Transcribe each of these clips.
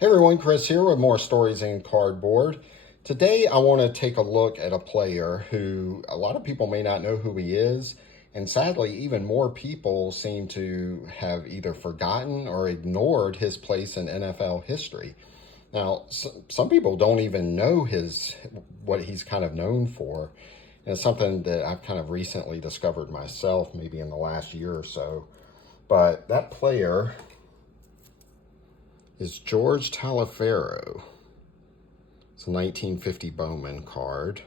Hey everyone, Chris here with more Stories in Cardboard. Today I want to take a look at a player who a lot of people may not know who he is, and sadly even more people seem to have either forgotten or ignored his place in NFL history. Now, some people don't even know what he's kind of known for, and it's something that I've kind of recently discovered myself, maybe in the last year or so. But that player is George Taliaferro. It's a 1950 Bowman card.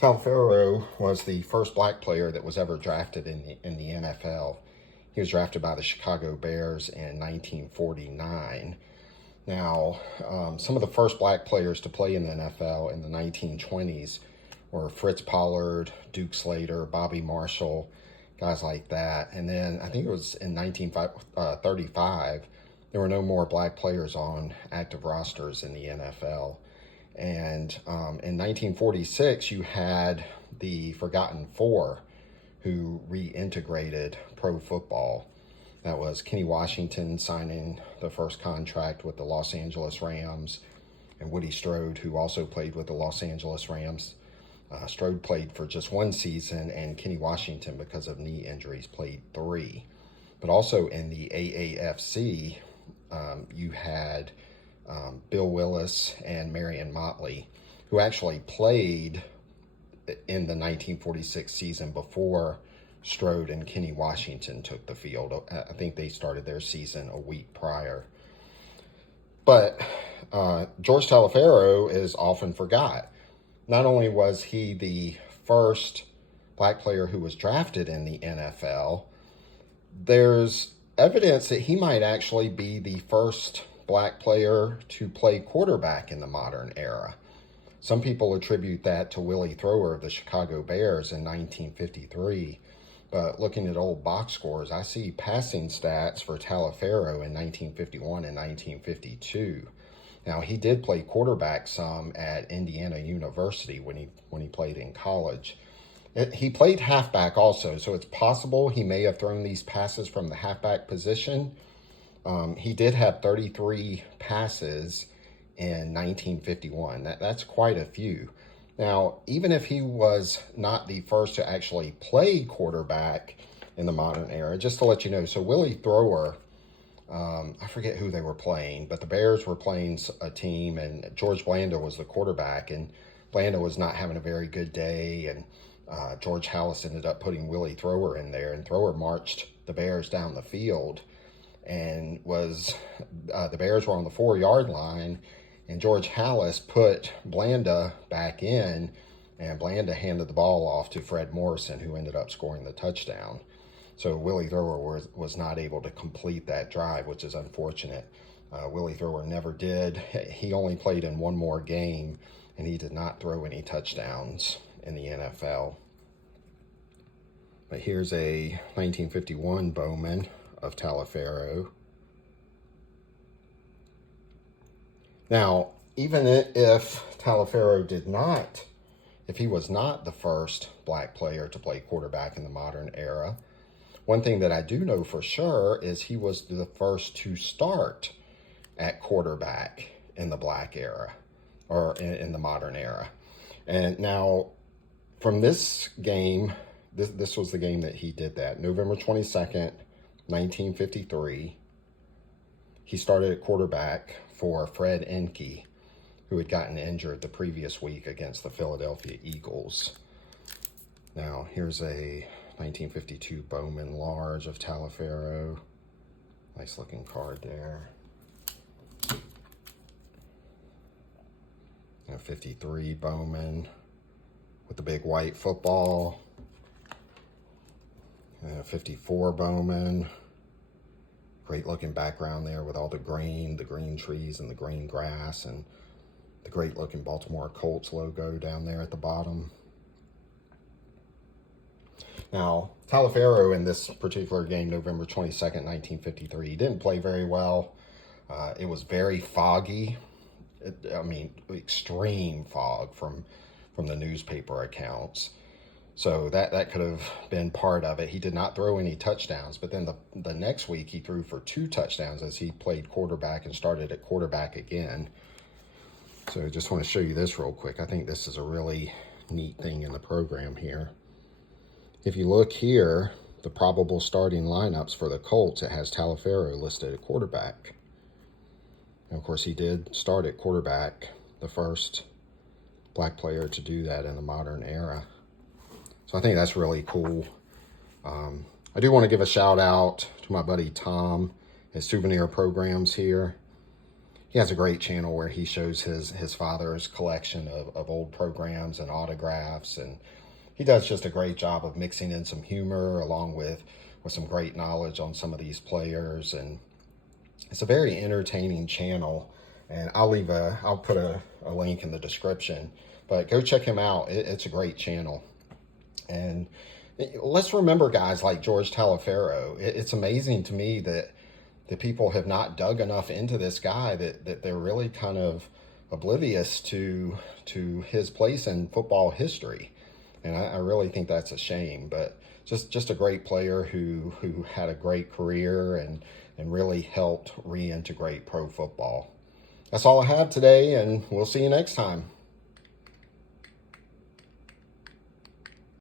Taliaferro was the first black player that was ever drafted in the NFL. He was drafted by the Chicago Bears in 1949. Now, some of the first black players to play in the NFL in the 1920s were Fritz Pollard, Duke Slater, Bobby Marshall, guys like that. And then I think it was in 1935, there were no more black players on active rosters in the NFL. And in 1946, you had the Forgotten Four who reintegrated pro football. That was Kenny Washington signing the first contract with the Los Angeles Rams, and Woody Strode, who also played with the Los Angeles Rams. Strode played for just one season, and Kenny Washington, because of knee injuries, played 3. But also in the AAFC, you had Bill Willis and Marion Motley, who actually played in the 1946 season before Strode and Kenny Washington took the field. I think they started their season a week prior. But George Taliaferro is often forgot. Not only was he the first black player who was drafted in the NFL, there's evidence that he might actually be the first black player to play quarterback in the modern era. Some people attribute that to Willie Thrower of the Chicago Bears in 1953. But looking at old box scores, I see passing stats for Taliaferro in 1951 and 1952. Now, he did play quarterback some at Indiana University when he played in college. He played halfback also, so it's possible he may have thrown these passes from the halfback position. He did have 33 passes in 1951. That's quite a few. Now, even if he was not the first to actually play quarterback in the modern era, just to let you know, so Willie Thrower, I forget who they were playing, but the Bears were playing a team, and George Blanda was the quarterback, and Blanda was not having a very good day, and George Halas ended up putting Willie Thrower in there, and Thrower marched the Bears down the field, and the Bears were on the 4-yard line, and George Halas put Blanda back in, and Blanda handed the ball off to Fred Morrison, who ended up scoring the touchdown. So Willie Thrower was not able to complete that drive, which is unfortunate. Willie Thrower never did. He only played in one more game, and he did not throw any touchdowns in the NFL. But here's a 1951 Bowman of Taliaferro. Now, even if Taliaferro if he was not the first black player to play quarterback in the modern era, one thing that I do know for sure is he was the first to start at quarterback in the black era, or in the modern era. And now, from this game, this was the game that he did that. November 22nd, 1953, he started at quarterback for Fred Enke, who had gotten injured the previous week against the Philadelphia Eagles. Now, here's a 1952 Bowman Large of Taliaferro. Nice looking card there. A 53 Bowman with the big white football. And a 54 Bowman. Great looking background there with all the green trees and the green grass, and the great looking Baltimore Colts logo down there at the bottom. Now, Taliaferro in this particular game, November 22nd, 1953, he didn't play very well. It was very foggy. Extreme fog from the newspaper accounts. So that could have been part of it. He did not throw any touchdowns, but then the next week he threw for 2 touchdowns as he played quarterback and started at quarterback again. So I just want to show you this real quick. I think this is a really neat thing in the program here. If you look here, the probable starting lineups for the Colts, it has Taliaferro listed at quarterback. And of course, he did start at quarterback, the first black player to do that in the modern era. So I think that's really cool. I do want to give a shout out to my buddy Tom, his Souvenir programs here. He has a great channel where he shows his father's collection of old programs and autographs, and he does just a great job of mixing in some humor along with some great knowledge on some of these players. And it's a very entertaining channel, and I'll put a link in the description, but go check him out. It's a great channel. And let's remember guys like George Taliaferro. It's amazing to me that the people have not dug enough into this guy, that they're really kind of oblivious to his place in football history. And I really think that's a shame, but just a great player who had a great career and really helped reintegrate pro football. That's all I have today, and we'll see you next time.